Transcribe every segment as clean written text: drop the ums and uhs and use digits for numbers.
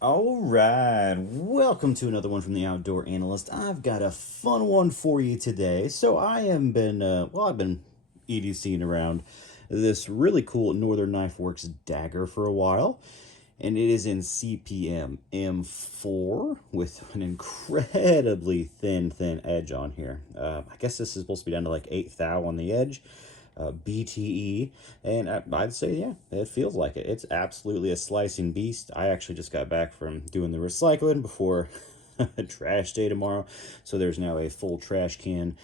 All right, welcome to another one from the Outdoor Analyst. I've got a fun one for you today. So I've been EDCing around this really cool Northern Knifeworks Dagger for a while, and it is in CPM M4 with an incredibly thin edge on here. I guess this is supposed to be down to like 8 thou on the edge. BTE, and I'd say, yeah, it feels like it. It's absolutely a slicing beast. I actually just got back from doing the recycling before trash day tomorrow, so there's now a full trash can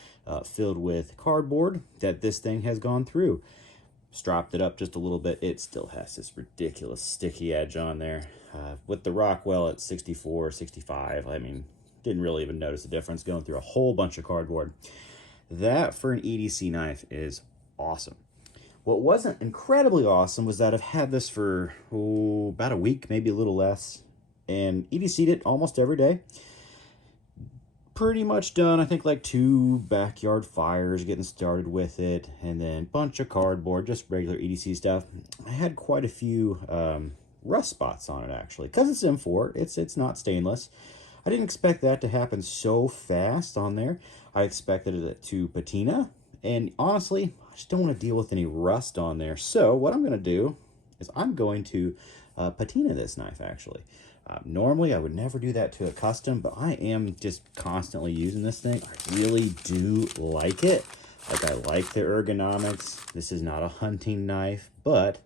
filled with cardboard that this thing has gone through. Stropped it up just a little bit. It still has this ridiculous sticky edge on there. With the Rockwell at 64, 65, I mean, didn't really even notice a difference going through a whole bunch of cardboard. That for an EDC knife is awesome. What wasn't incredibly awesome was that I've had this for about a week, maybe a little less, and EDC'd it almost every day. Pretty much done, I think, like 2 backyard fires, getting started with it, and then bunch of cardboard, just regular EDC stuff. I had quite a few rust spots on it, actually, because it's M4. It's not stainless. I didn't expect that to happen so fast on there. I expected it to patina, and honestly, I just don't want to deal with any rust on there. So what I'm going to do is I'm going to patina this knife, actually. Normally, I would never do that to a custom, but I am just constantly using this thing. I really do like it. Like, I like the ergonomics. This is not a hunting knife, but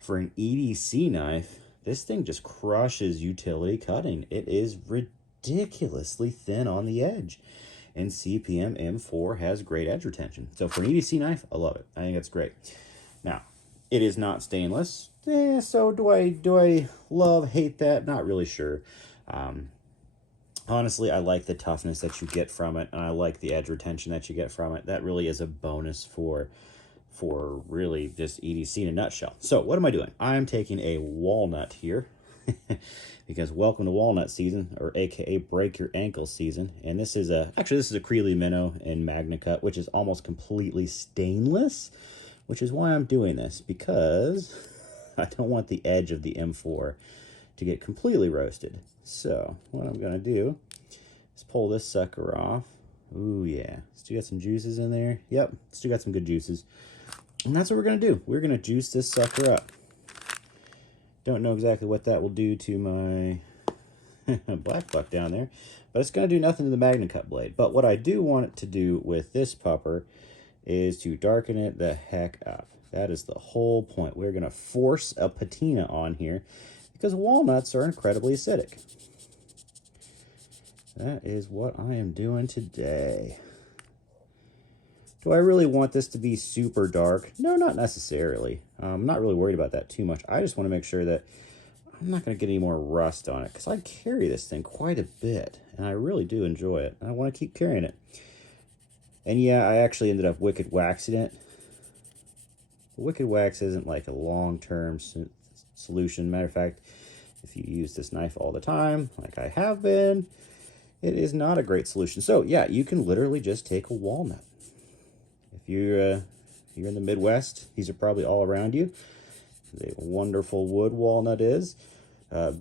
for an EDC knife, this thing just crushes utility cutting. It is ridiculously thin on the edge. And CPM M4 has great edge retention. So for an EDC knife, I love it. I think that's great. Now, it is not stainless. So do I love, hate that? Not really sure. Honestly, I like the toughness that you get from it, and I like the edge retention that you get from it. That really is a bonus for really just EDC in a nutshell. So what am I doing? I'm taking a walnut here. Because welcome to walnut season, or aka break your ankle season. And this is a Creeley minnow in Magna Cut, which is almost completely stainless, which is why I'm doing this, because I don't want the edge of the M4 to get completely roasted. So what I'm gonna do is pull this sucker off. Ooh, yeah, still got some juices in there. Yep, still got some good juices. And that's what we're gonna do. We're gonna juice this sucker up. Don't know exactly what that will do to my black buck down there, but it's going to do nothing to the Magna Cut blade. But what I do want it to do with this pupper is to darken it the heck up. That is the whole point. We're going to force a patina on here because walnuts are incredibly acidic. That is what I am doing today. Do I really want this to be super dark? No, not necessarily. I'm not really worried about that too much. I just want to make sure that I'm not going to get any more rust on it, because I carry this thing quite a bit, and I really do enjoy it. I want to keep carrying it. And yeah, I actually ended up wicked waxing it. Wicked wax isn't like a long-term solution. Matter of fact, if you use this knife all the time, like I have been, it is not a great solution. So yeah, you can literally just take a walnut. If you're in the Midwest, these are probably all around you. The wonderful wood walnut is.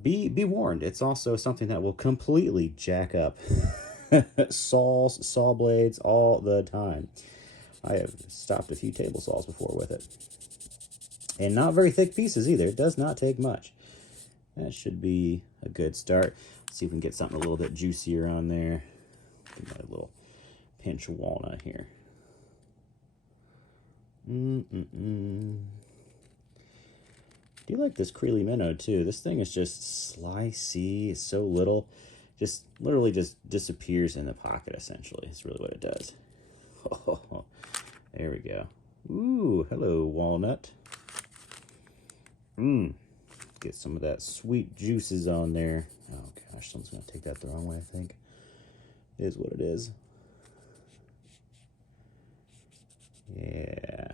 Be warned, it's also something that will completely jack up saw blades all the time. I have stopped a few table saws before with it. And not very thick pieces either. It does not take much. That should be a good start. Let's see if we can get something a little bit juicier on there. Give my little pinch of walnut here. Do you like this Creeley minnow too? This thing is just slicey. It's so little, just literally just disappears in the pocket. Essentially, it's really what it does. Oh, there we go. Ooh, hello walnut. Get some of that sweet juices on there. Oh gosh, someone's gonna take that the wrong way. I think it is what it is. Yeah.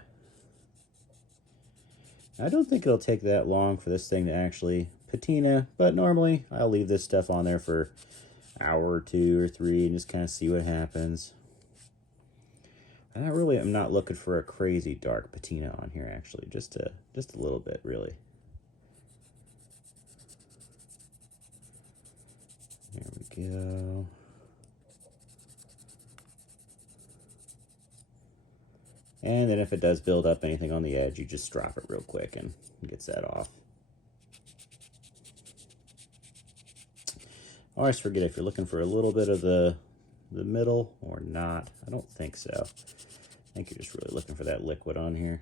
I don't think it'll take that long for this thing to actually patina, but normally I'll leave this stuff on there for an hour or 2 or 3 and just kind of see what happens. And I really am not looking for a crazy dark patina on here, actually, just a little bit, really. go. And then if it does build up anything on the edge, you just drop it real quick and it gets that off. I always forget if you're looking for a little bit of the middle or not. I don't think so. I think you're just really looking for that liquid on here.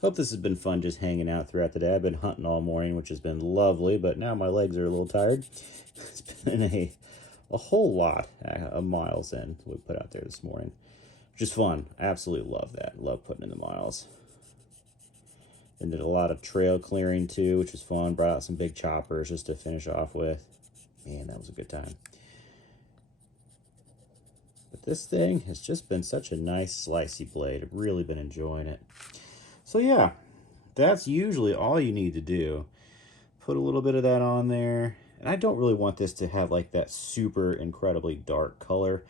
Hope this has been fun just hanging out throughout the day. I've been hunting all morning, which has been lovely, but now my legs are a little tired. It's been a whole lot of miles in we put out there this morning, which is fun. I absolutely love that. Love putting in the miles. And did a lot of trail clearing too, which was fun. Brought out some big choppers just to finish off with. Man, that was a good time. But this thing has just been such a nice slicey blade. I've really been enjoying it. So yeah, that's usually all you need to do. Put a little bit of that on there. And I don't really want this to have like that super incredibly dark color.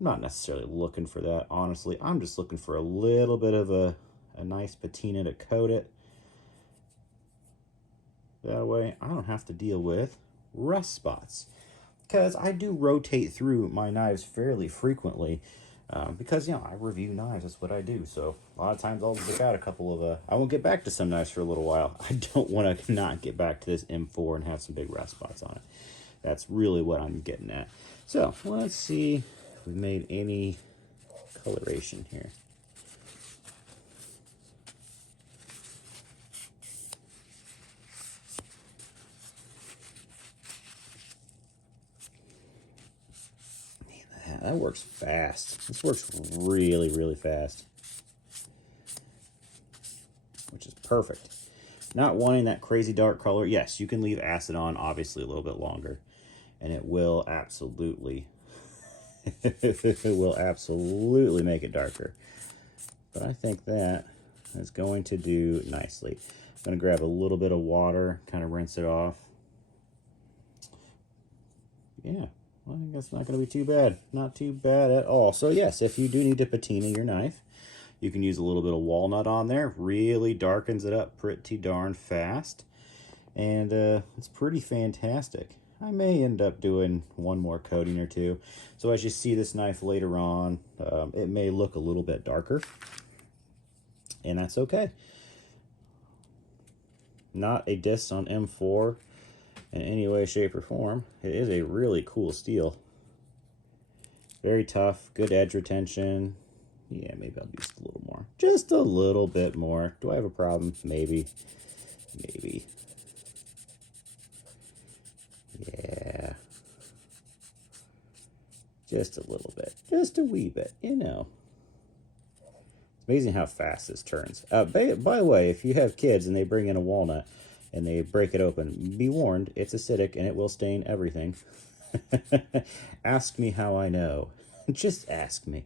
I'm not necessarily looking for that, honestly. I'm just looking for a little bit of a nice patina to coat it. That way I don't have to deal with rust spots. Because I do rotate through my knives fairly frequently. Because, you know, I review knives. That's what I do. So a lot of times I'll pick out a couple of... I won't get back to some knives for a little while. I don't want to not get back to this M4 and have some big rust spots on it. That's really what I'm getting at. So let's see if we made any coloration here. That works fast. This works really, really fast. Which is perfect. Not wanting that crazy dark color. Yes, you can leave acid on, obviously, a little bit longer. And it will absolutely... it will absolutely make it darker. But I think that is going to do nicely. I'm going to grab a little bit of water, kind of rinse it off. Yeah. Well, I think that's not going to be too bad. Not too bad at all. So yes, if you do need to patina your knife, you can use a little bit of walnut on there. Really darkens it up pretty darn fast. And it's pretty fantastic. I may end up doing one more coating or two. So as you see this knife later on, it may look a little bit darker. And that's okay. Not a diss on M4. In any way, shape, or form. It is a really cool steel. Very tough, good edge retention. Yeah, maybe I'll do just a little more. Just a little bit more. Do I have a problem? Maybe. Maybe. Yeah. Just a little bit. Just a wee bit, you know. It's amazing how fast this turns. By the way, if you have kids and they bring in a walnut, and they break it open, be warned, it's acidic and it will stain everything. Ask me how I know. Just ask me.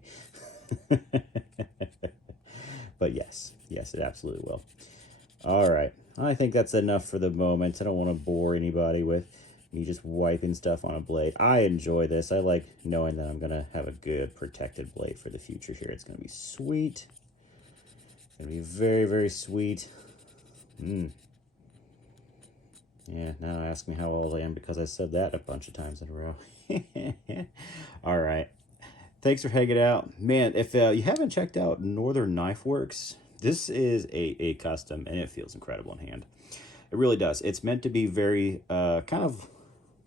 But yes, it absolutely will. All right, I think that's enough for the moment. I don't want to bore anybody with me just wiping stuff on a blade. I enjoy this. I like knowing that I'm going to have a good protected blade for the future here. It's going to be sweet. It's going to be very, very sweet. Yeah, now ask me how old I am because I said that a bunch of times in a row. All right. Thanks for hanging out. Man, if you haven't checked out Northern Knifeworks, this is a custom, and it feels incredible in hand. It really does. It's meant to be very kind of,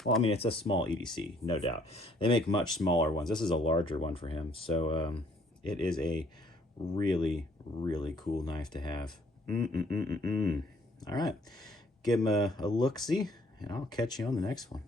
well, I mean, it's a small EDC, no doubt. They make much smaller ones. This is a larger one for him. So it is a really, really cool knife to have. All right. Give him a look-see, and I'll catch you on the next one.